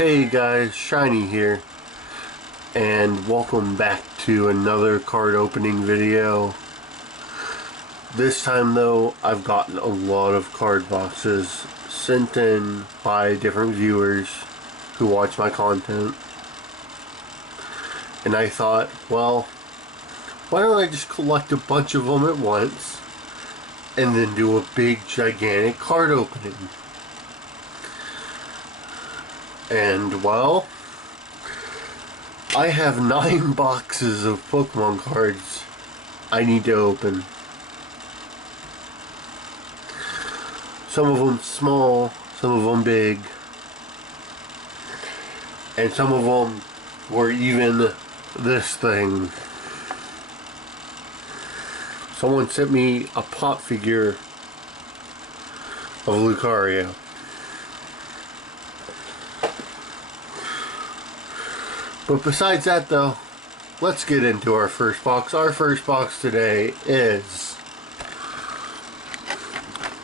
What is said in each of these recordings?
Hey guys, Shiny here, and welcome back to another card opening video. This time though, I've gotten a lot of card boxes sent in by different viewers who watch my content. And I thought, well, why don't I just collect a bunch of them at once and then do a big gigantic card opening. And well, I have 9 boxes of Pokemon cards I need to open. Some of them small, some of them big, and some of them were even this thing. Someone sent me a pop figure of Lucario. But besides that though, let's get into our first box. Our first box today is,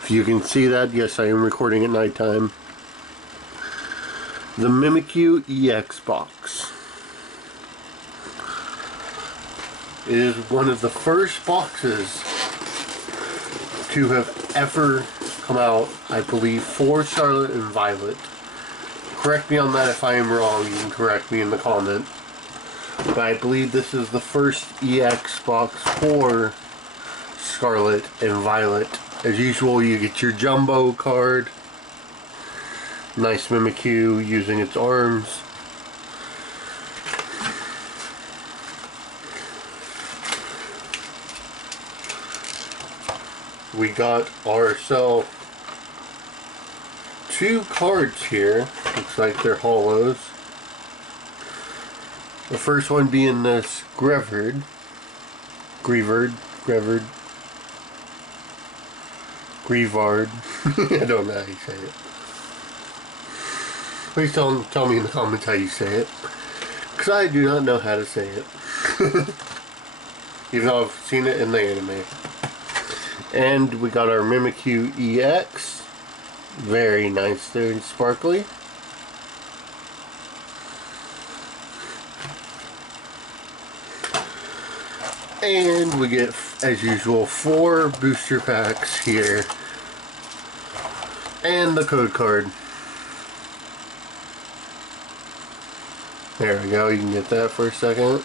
if you can see that, yes, I am recording at nighttime, the Mimikyu EX box. It is one of the first boxes to have ever come out, I believe, for Scarlet and Violet. Correct me on that if I am wrong, you can correct me in the comment. But I believe this is the first EX box for Scarlet and Violet. As usual, you get your jumbo card. Nice Mimikyu using its arms. We got ourselves 2 cards here. Looks like they're holos. The first one being this Greavard. I don't know how you say it. Please tell me in the comments how you say it, because I do not know how to say it. Even though I've seen it in the anime. And we got our Mimikyu EX. Very nice there and sparkly. And we get, as usual, 4 booster packs here. And the code card. There we go, you can get that for a second.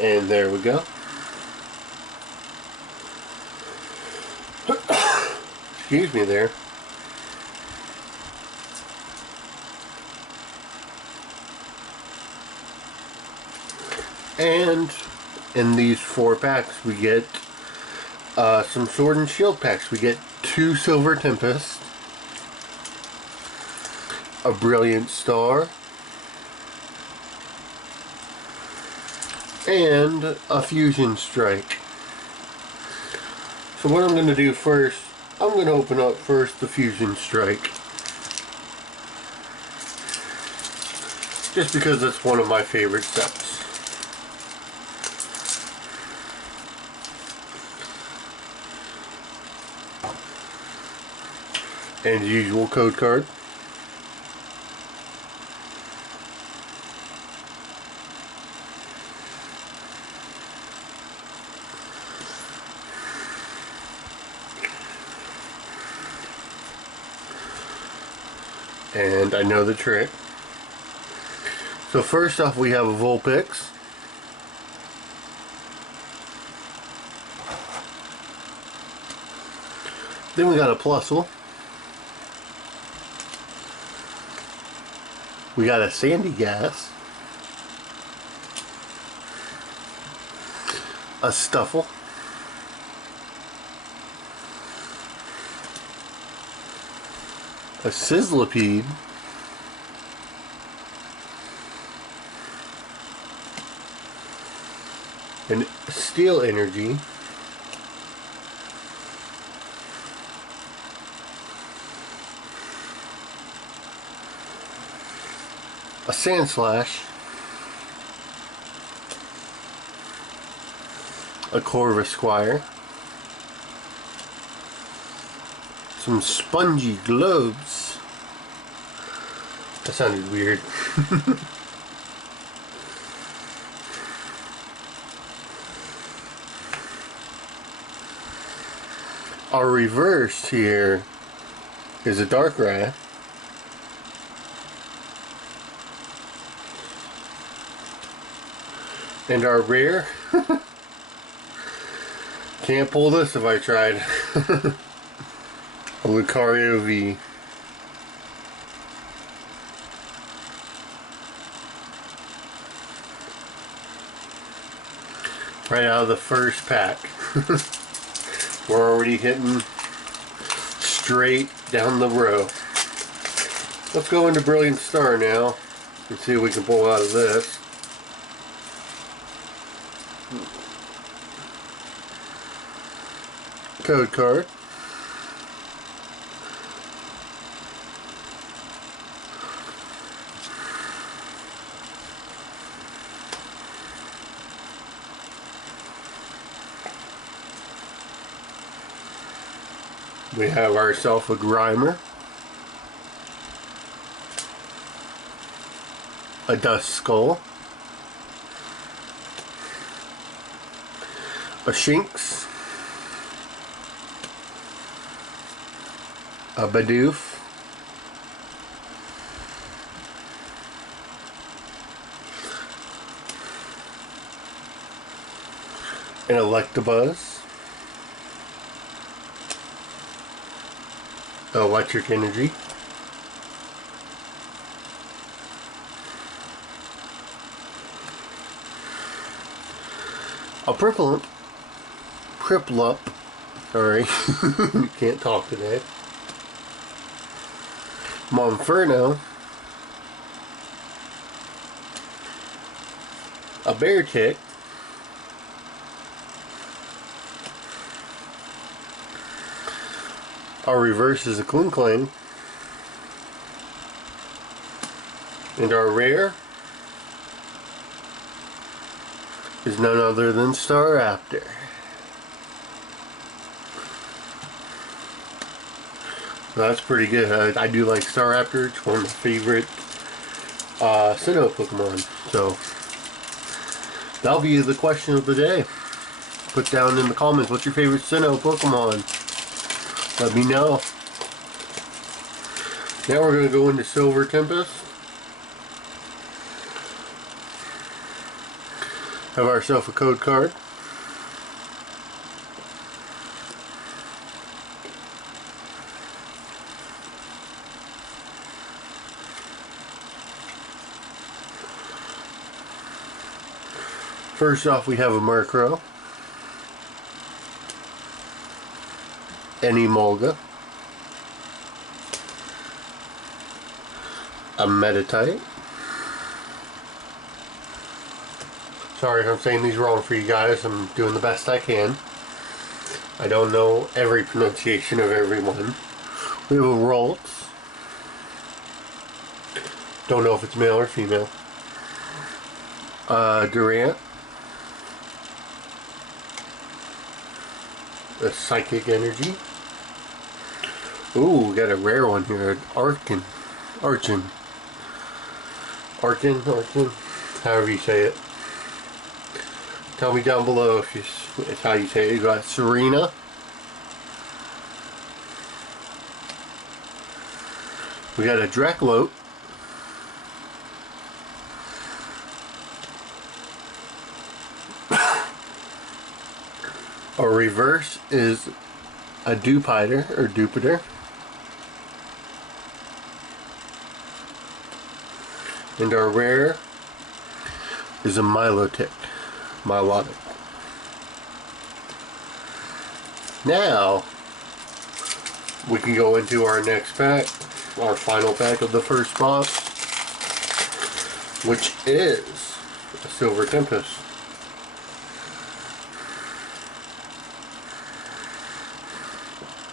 And there we go. Excuse me there. And in these 4 packs we get some Sword and Shield packs. We get 2 Silver Tempest, a Brilliant Star, and a Fusion Strike. So what I'm going to do first, I'm going to open up first the Fusion Strike. Just because it's one of my favorite sets. And usual code card. And I know the trick. So first off, we have a Vulpix. Then we got a Plusle. We got a Sandygast. A Stuffle. A Sizzlipede. An Steel Energy. A Sandslash. A Corvisquire. Some spongy globes. That sounded weird. Our reverse here is a Darkrai. And our rare, can't pull this if I tried. A Lucario V. Right out of the first pack. We're already hitting straight down the row. Let's go into Brilliant Star now and see what we can pull out of this. Code card. We have ourselves a Grimer, a Duskull, a Shinx, a Bidoof, an Electabuzz, Electric Energy, a Piplup, sorry, can't talk today, Monferno, a Beartic, our reverse is a Klinklang, and our rare is none other than Staraptor. So that's pretty good. I do like Staraptor. It's one of my favorite Sinnoh Pokemon. So that'll be the question of the day. Put down in the comments what's your favorite Sinnoh Pokemon. Let me know. Now we're going to go into Silver Tempest. Have ourselves a code card. First off, we have a Murkrow, an Emolga, a Meditite. Sorry if I'm saying these wrong for you guys. I'm doing the best I can. I don't know every pronunciation of everyone. We have a Ralts. Don't know if it's male or female. Durant. A Psychic Energy. Ooh, we got a rare one here. Archon. However you say it. Tell me down below if it's how you say it. You got Serena. We got a Drekloat. Our reverse is a Dewpider or Dewpider. And our rare is a Milotic. Now we can go into our next pack, our final pack of the first box, which is a Silver Tempest.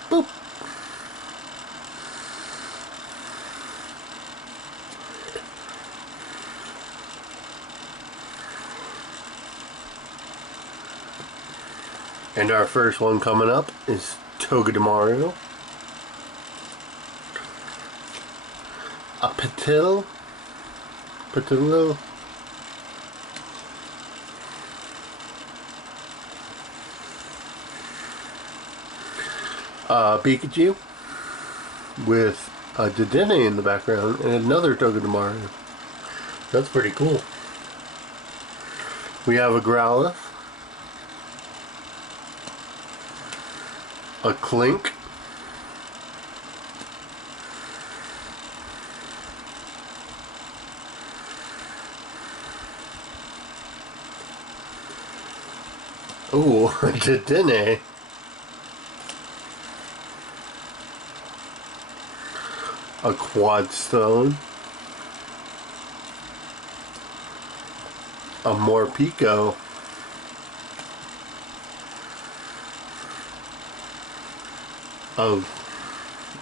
Boop. And our first one coming up is Togedemaru, a Patillo. Pikachu with a Dedenne in the background and another Togedemaru. That's pretty cool. We have a Growlithe, a Clink, ooh, a Dedenne, a Quadstone, a Morpeko, a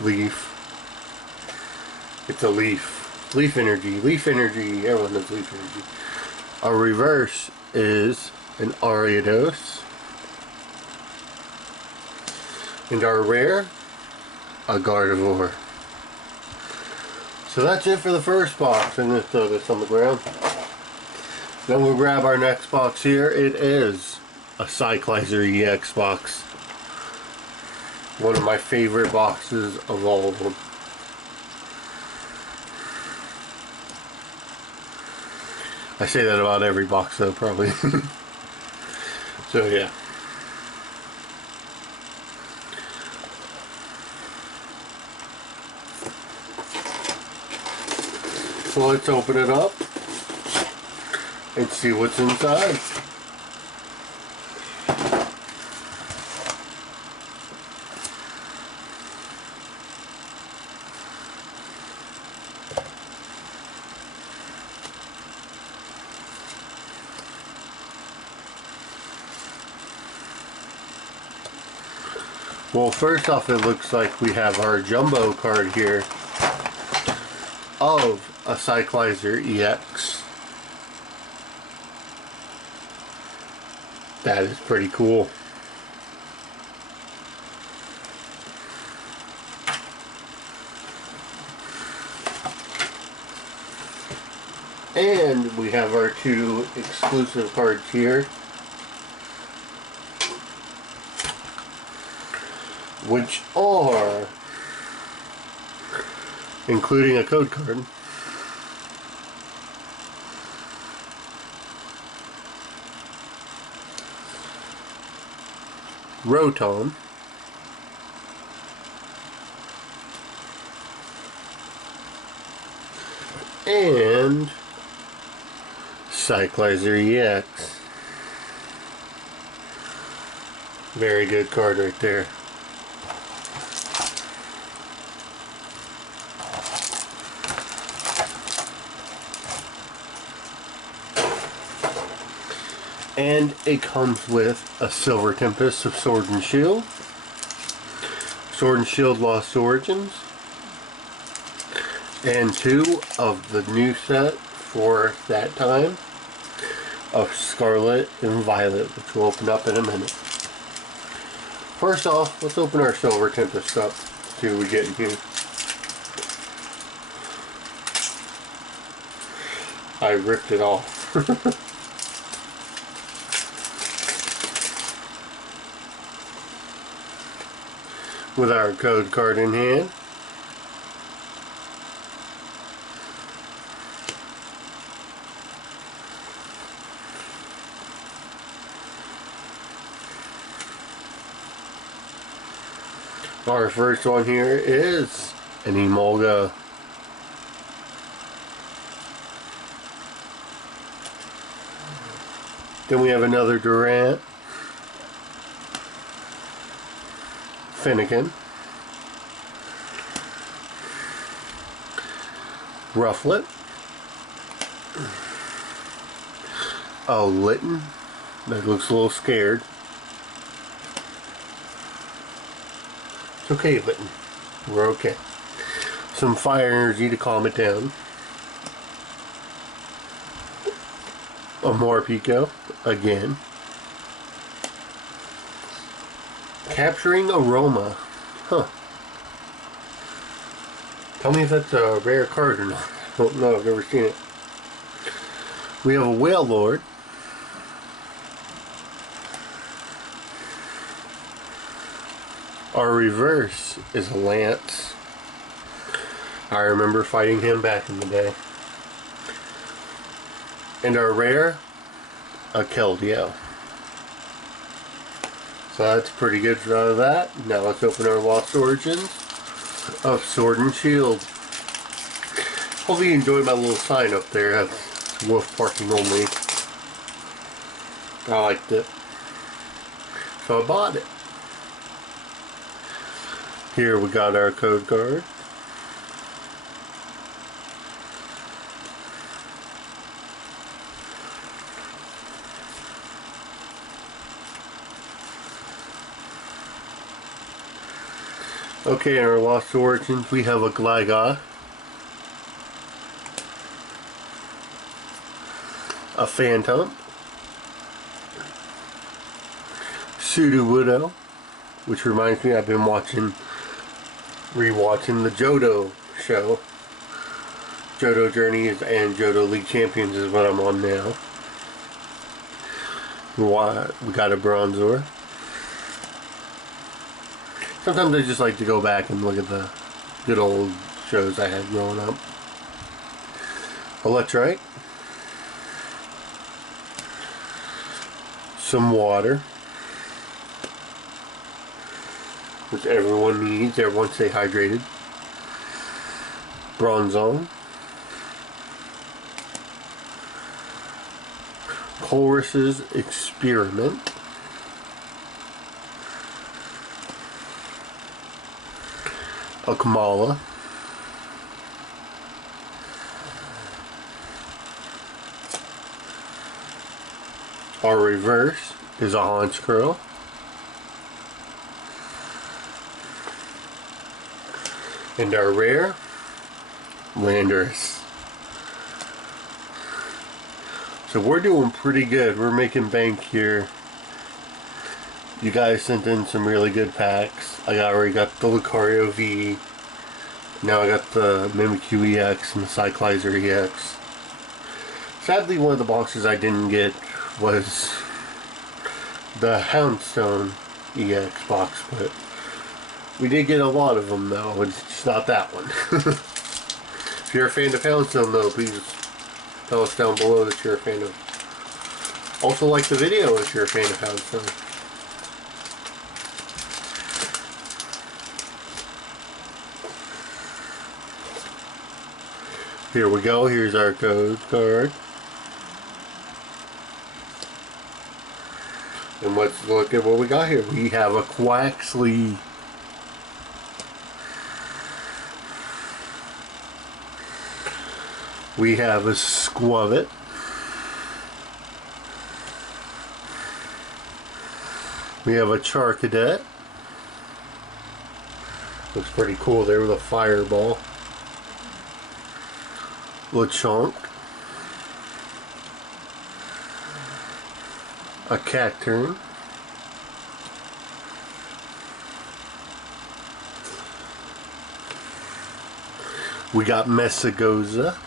Leaf. It's a Leaf. Leaf Energy. Leaf Energy. Everyone knows Leaf Energy. Our reverse is an Ariados. And our rare, a Gardevoir. So that's it for the first box. I'm going to throw this on the ground. Then we'll grab our next box here. It is a Cyclizer EX box. One of my favorite boxes of all of them. I say that about every box though, probably. So yeah. So let's open it up and see what's inside. Well, first off, it looks like we have our jumbo card here of a Cyclizer EX. That is pretty cool. And we have our two exclusive cards here, which are, including a code card, Rotom, and Cyclizer EX. Very good card right there. And it comes with a Silver Tempest of Sword and Shield, Sword and Shield Lost Origins, and two of the new set for that time of Scarlet and Violet, which we'll open up in a minute. First off, let's open our Silver Tempest up, see what we get in here. I ripped it off. With our code card in hand. Our first one here is an Emolga. Then we have another Durant, Finnegan, Rufflet, oh, Litten, that looks a little scared. It's okay, Litten, we're okay. Some fire energy to calm it down. A Morpeko, again. Capturing Aroma. Huh. Tell me if that's a rare card or not. I don't know, I've never seen it. We have a Wailord. Our reverse is a Lance. I remember fighting him back in the day. And our rare, a Keldeo. So that's pretty good out of that. Now let's open our Lost Origins of Sword and Shield. Hopefully you enjoyed my little sign up there. That's wolf parking only. I liked it. So I bought it. Here we got our code card. Okay, in our Lost Origins we have a Gligar, a Phantom, Sudowoodo, which reminds me I've been rewatching the Johto show. Johto Journeys and Johto League Champions is what I'm on now. We got a Bronzor. Sometimes I just like to go back and look at the good old shows I had growing up. Electrike. Some water. Which everyone needs. Everyone stay hydrated. Bronzong. Chorus's Experiment. A Kamala. Our reverse is a Honchkrow. And our rare, Landorus. So we're doing pretty good. We're making bank here. You guys sent in some really good packs. I already got the Lucario V. Now I got the Mimikyu EX and the Cyclizer EX. Sadly, one of the boxes I didn't get was the Houndstone EX box, but we did get a lot of them though. It's just not that one. If you're a fan of Houndstone though, please tell us down below that you're a fan of. Also like the video if you're a fan of Houndstone. Here we go, here's our code card. And let's look at what we got here. We have a Quaxly. We have a Squavit. We have a Charcadet. Looks pretty cool there with a fireball. Lechonk, a Cacturne, we got Messagoza,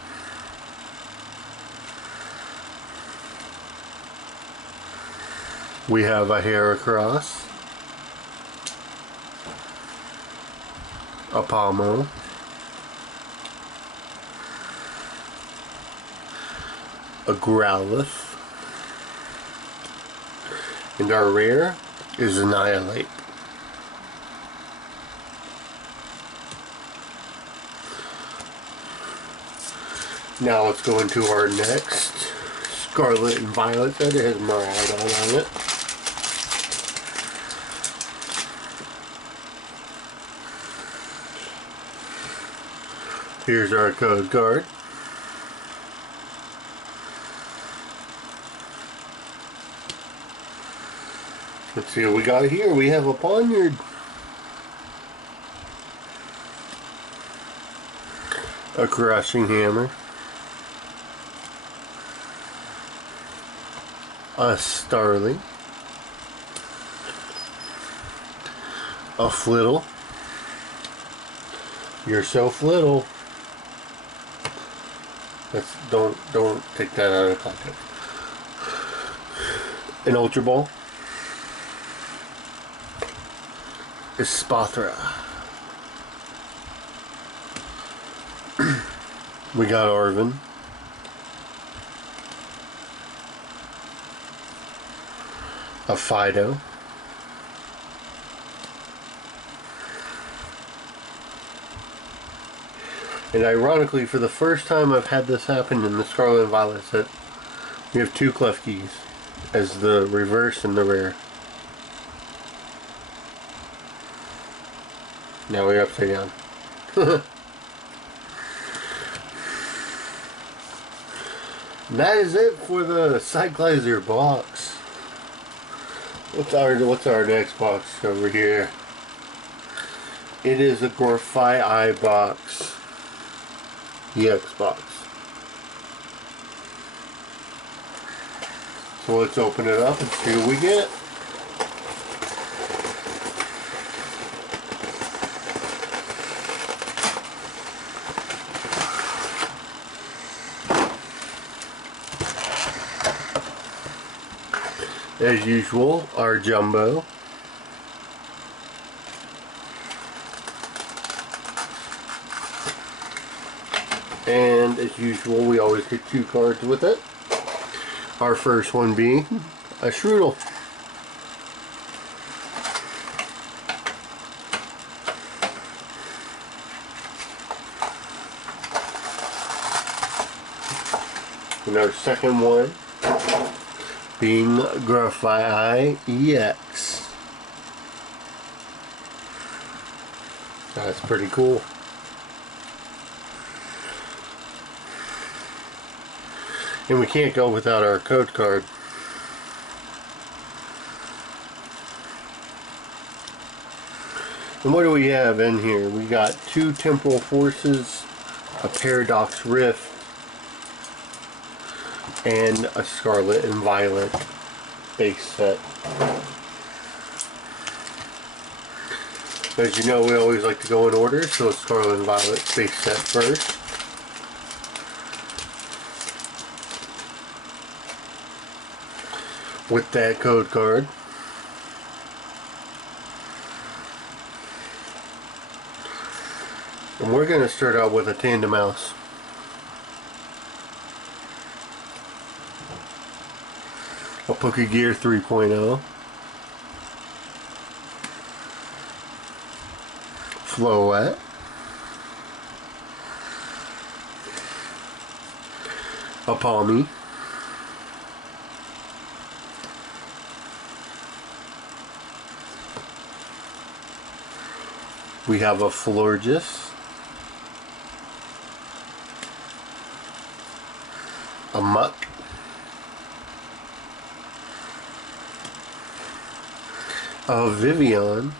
we have a Heracross, a Palmo, a Growlithe, and our rare is Annihilate. Now let's go into our next Scarlet and Violet that has Miraidon on it. Here's our code card. Let's see what we got here. We have a Ponyard. A Crushing Hammer. A Starly. A Flittle. You're so little. Don't take that out of context. An Ultra Ball is Spathra. We got Arven. A Fido. And ironically, for the first time I've had this happen in the Scarlet and Violet set, we have 2 Klefkis as the reverse and the rare. Now we're upside down. That is it for the Cyclizer box. What's our next box over here? It is a Grafaiai box. EX box. So let's open it up and see what we get. As usual, our Jumbo. And as usual, we always get 2 cards with it. Our first one being a Shroodle. And our second one being Grafaiai EX. That's pretty cool. And we can't go without our code card. And what do we have in here? We got 2 Temporal Forces, a Paradox Rift, and a Scarlet and Violet base set. As you know, we always like to go in order, so Scarlet and Violet base set first. With that code card. And we're going to start out with a Tandemaus. A Pokegear 3.0. Floette. A Palmy. We have a Florges, a Muck, a Vivian,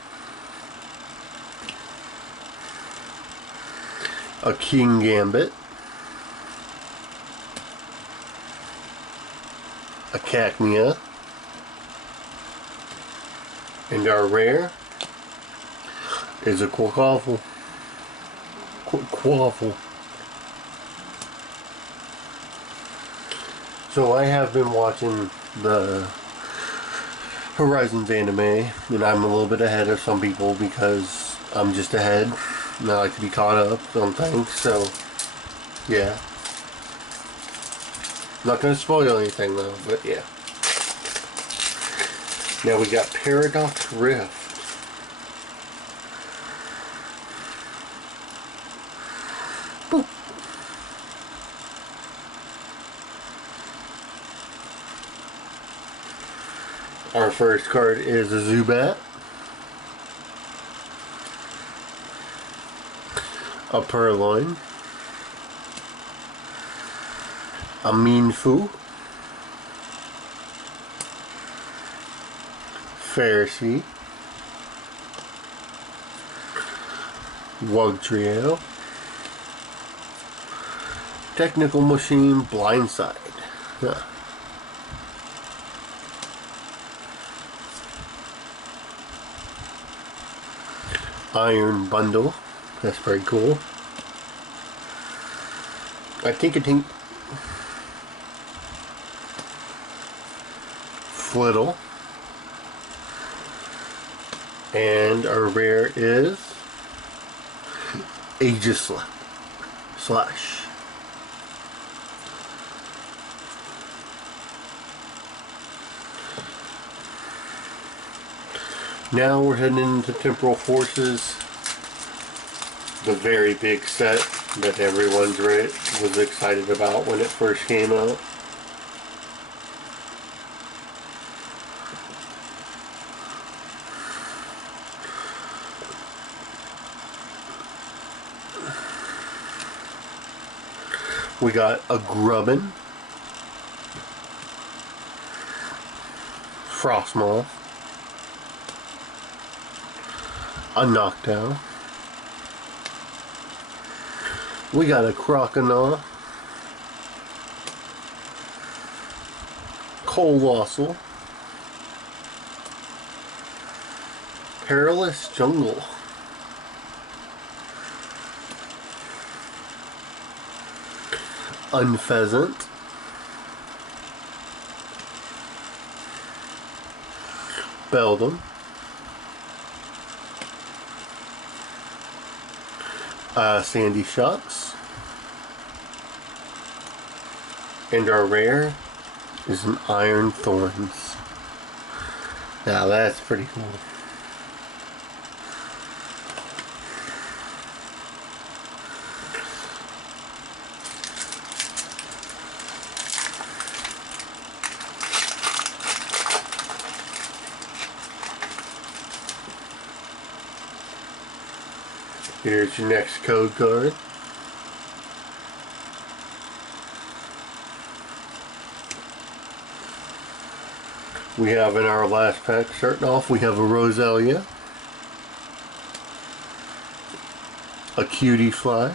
a Kingambit, a Cacnea, and our rare is a Quaffle. So I have been watching the Horizons anime, and I'm a little bit ahead of some people because I'm just ahead, and I like to be caught up on things, so yeah. Not going to spoil anything though, but yeah. Now we got Paradox Rift. Our first card is a Zubat, a Purloin, a Mienfoo, Pharisee, Wugtrio, Technical Machine Blindside. Yeah. Iron Bundle, That's pretty cool. I think Flittle. And our rare is Aegislash. Now we're heading into Temporal Forces, the very big set that everyone was excited about when it first came out. We got a Grubbin, Frostmoth, a Noctowl. We got a Croconaw, Coalossal, Perilous Jungle, Unpheasant, Beldum, Sandy Shocks, and our rare is an Iron Thorns. Now that's pretty cool. Here's your next code card. We have in our last pack, starting off, we have a Roselia, a Cutiefly,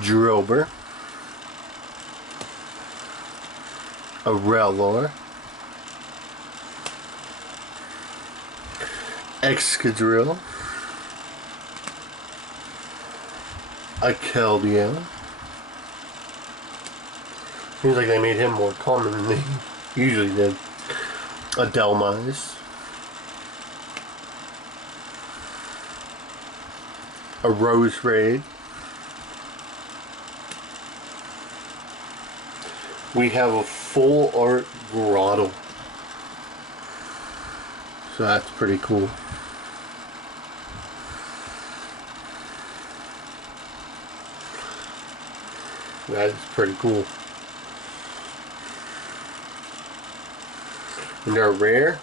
Drillbur, a Rellor, Excadrill, a Keldeo. Seems like they made him more common than they usually did. A Delmise, a Roserade. We have a full art Grotle. So that's pretty cool. That is pretty cool. And our rare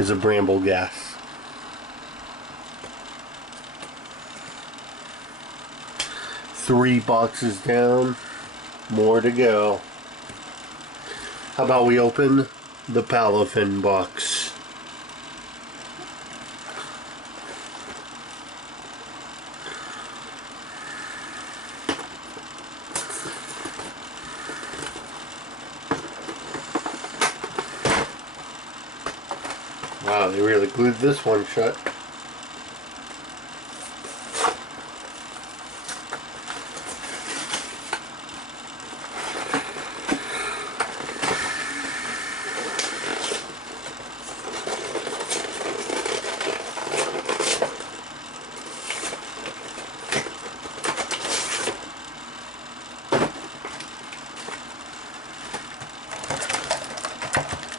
is a Brambleghast. Three boxes down, more to go. How about we open the Palafin box? Wow, they really glued this one shut.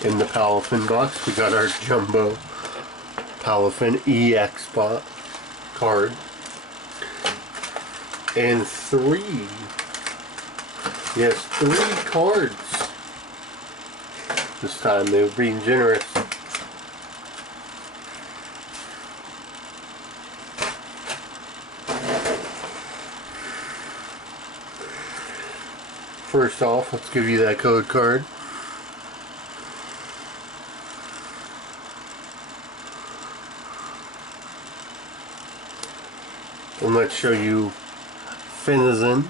In the Palafin box, we got our Jumbo Palafin EX card. And three cards. This time they were being generous. First off, let's give you that code card. And let's show you Finizen,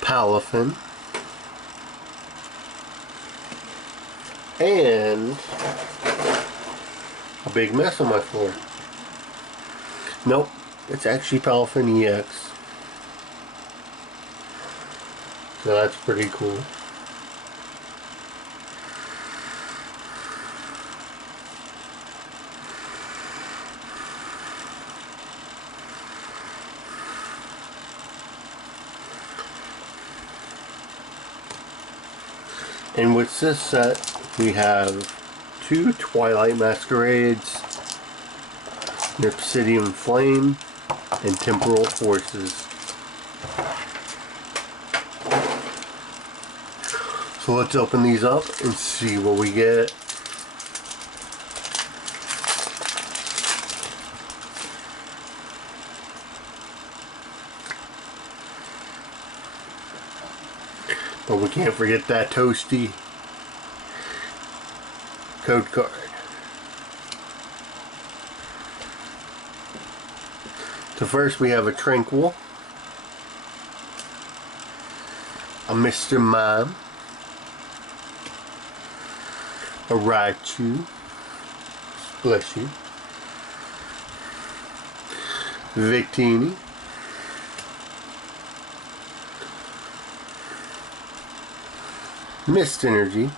Palafin, And a big mess on my floor. Nope, it's actually Palafin EX. So that's pretty cool. And with this set, we have 2 Twilight Masquerades, an Obsidian Flame, and Temporal Forces. So let's open these up and see what we get. But we can't forget that toasty code card. So first we have a Tranquil, a Mr. Mime, a Raichu, bless you, Victini, Mist Energy,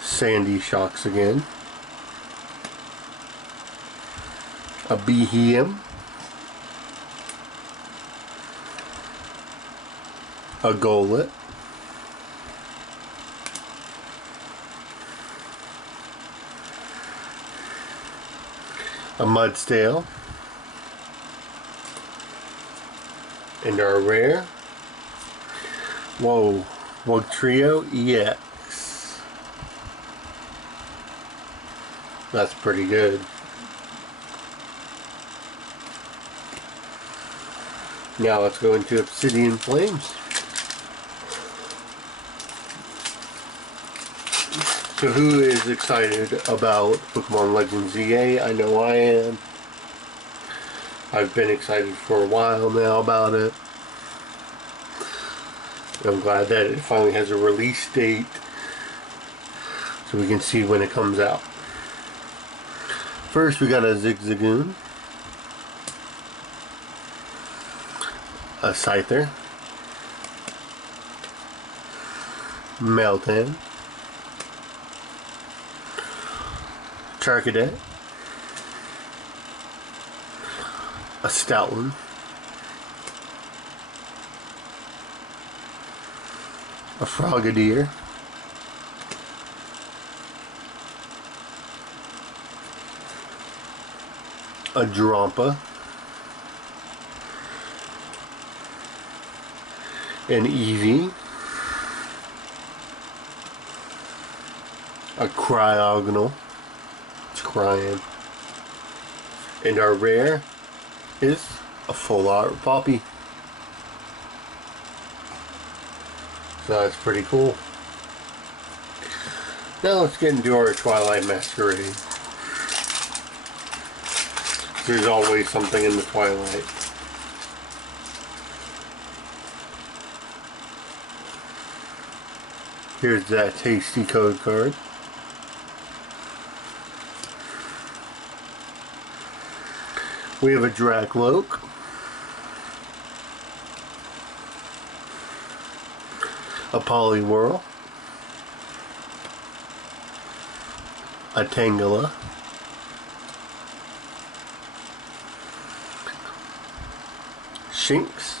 Sandy Shocks again, a Behem, a Golett, a Mudstale, and our rare, whoa, Wugtrio EX. That's pretty good. Now let's go into Obsidian Flames. So who is excited about Pokemon Legends ZA? I know I am. I've been excited for a while now about it. I'm glad that it finally has a release date so we can see when it comes out. First we got a Zigzagoon, a Scyther, Meltan, Charcadet, a Stoutland, a Frogadier, a Drampa, an Eevee, a Cryogonal, it's crying, and our rare is a full art Poppy. So that's pretty cool. Now let's get into our Twilight Masquerade. There's always something in the Twilight. Here's that tasty code card. We have a Dracloak, a Poliwhirl, a Tangela, Shinx,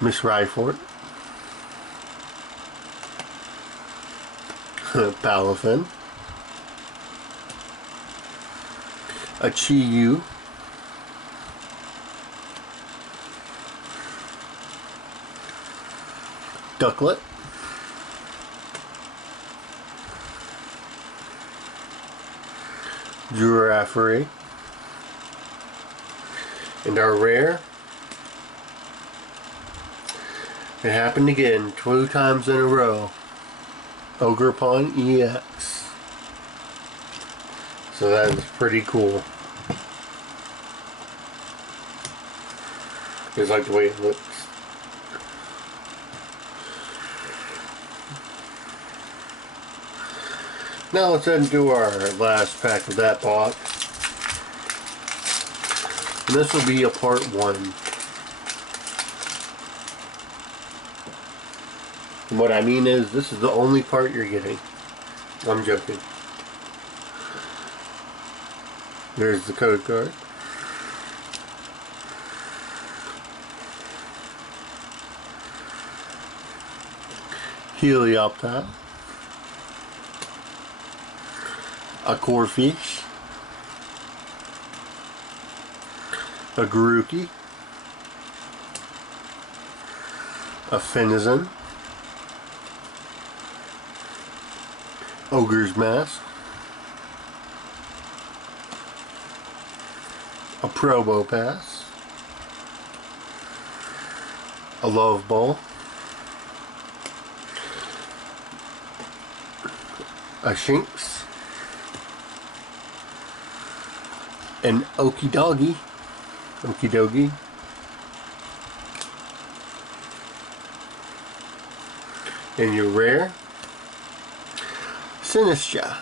Miss Rhyfort, Palafin, a Chi-Yu, Ducklet, Giraffere, and our rare, it happened again 2 times in a row, Ogerpon EX. So that is pretty cool. Just like the way it looks. Now let's head into our last pack of that box. And this will be a part 1. And what I mean is, this is the only part you're getting. I'm joking. There's the code card. Helioptile. A Corphish. A Grookey. A Finizen. Ogre's Mask. A Probopass. A Love Ball. A Shinx. An Okidogi. Okidogi. And your rare, Sinistcha.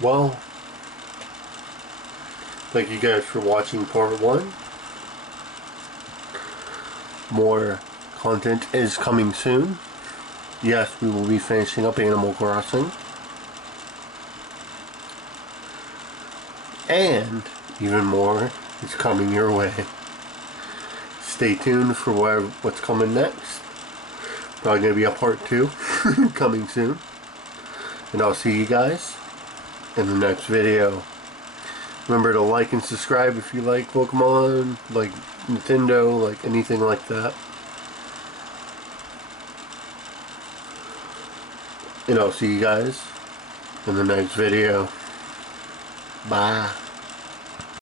Well, thank you guys for watching part 1. More content is coming soon. Yes, we will be finishing up Animal Crossing. And even more is coming your way. Stay tuned for what's coming next. Probably going to be a part 2 coming soon. And I'll see you guys in the next video. Remember to like and subscribe if you like Pokemon, like Nintendo, like anything like that. And I'll see you guys in the next video. Bye.